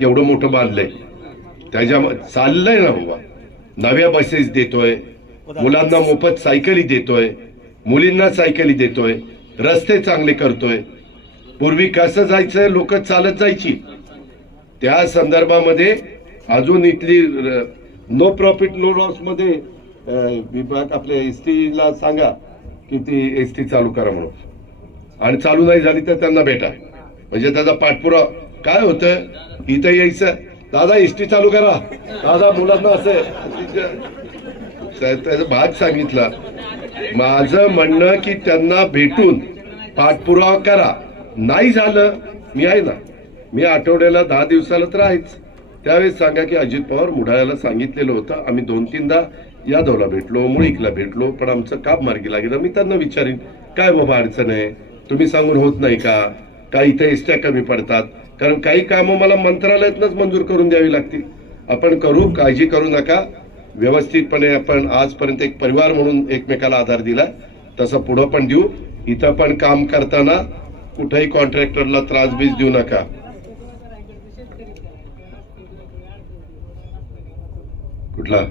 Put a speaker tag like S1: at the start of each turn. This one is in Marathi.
S1: एवढं मोठं बांधलंय. त्याच्या चाललंय ना बाबा. नव्या बसेस देतोय. मुलांना मोफत सायकली देतोय. मुलींना सायकली देतोय. रस्ते चांगले करतोय. पूर्वी कसं जायचं लोक चालत जायची. त्या संदर्भामध्ये अजून इथली नो प्रॉफिट नो लॉसमध्ये विभाग आपल्या एस ला सांगा की ती एस टी चालू करा म्हणून. आणि चालू नाही झाली तर त्यांना भेटा. म्हणजे त्याचा पाठपुरा काय होतं इथं यायचं दादा एस टी चालू करा. दादा मुलांना असं त्या- त्याचा भाग सांगितला. माझं म्हणणं की त्यांना भेटून पाठपुरावा करा. नाही झालं मी आहे ना. मी आठवड्याला दहा दिवसाला तर आहेच. त्यावेळेस सांगा की अजित पवार मुढाळ्याला सांगितलेलं होतं आम्ही दोन तीनदा यादवला भेटलो मुळीकला भेटलो पण आमचं काम मार्गी लागेल. मी त्यांना विचारीन काय बाबा अडचण आहे? तुम्ही सांगून होत नाही का? का इथे एसट्या कमी पडतात? कारण काही कामं मला मंत्रालयातनंच मंजूर करून द्यावी लागतील. आपण करू काळजी करू नका. व्यवस्थितपणे आपण आजपर्यंत एक परिवार म्हणून एकमेकाला आधार दिला. तसं पुढं पण देऊ. इथं पण काम करताना कुठेही कॉन्ट्रॅक्टरला त्रास बीज देऊ नका. कुठला?